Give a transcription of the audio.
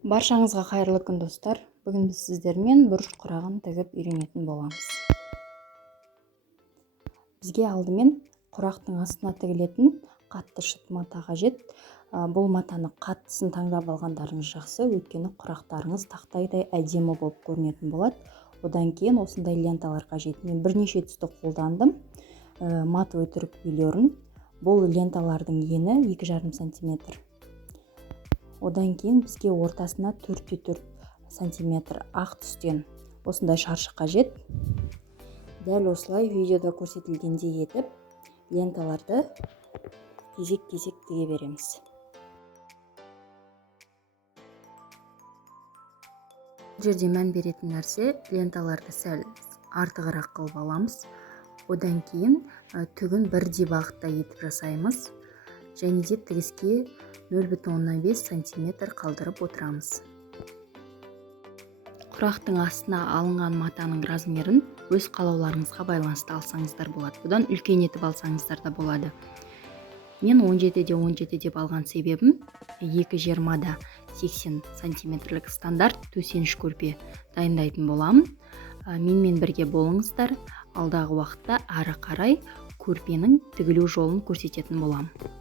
Баршаңызға қайырлы күн достар. Бүгін біз сіздермен бұрыш құрағын тігіп үйренетін боламыз. Бізге алдымен құрақтың астына тігілетін қатты шыт мата қажет. Бұл матаны қаттысын таңдап алғандарыңыз жақсы, өйткені құрақтарыңыз тақтайдай әдемі болып көрінетін болады. Одан кейін осындай ленталар қажет. Мен бірнеше түсті қолдандым. Матовый түрік үйлерін. Бұл ленталардың ені 2,5 см. Одан кейін бізге ортасына 4-4 см ақ түстен осындай шаршы қажет. Дәл осылай видеода көрсетілгендей етіп ленталарды кезек-кезек тіге береміз. Бұл жерде мән беретін нәрсе, ленталарды сәл артығырақ қылып аламыз. Одан кейін түгін бірдей бағытта етіп жасаймыз. Және де тігіске 0,5 см қалдырып отырамыз. Құрақтың астына алынған матаның размерін өз қалауларыңызға байланысты алсаңыздар болады. Бұдан үлкен етіп алсаңыздар да болады. Мен 17-17 деп алған себебім 2,20-да 80 см стандарт төсеніш көрпе дайындайтын боламын. Менімен бірге болыңыздар. Алдағы уақытта ары қарай көрпенің тігілу жолын көрсететін боламын.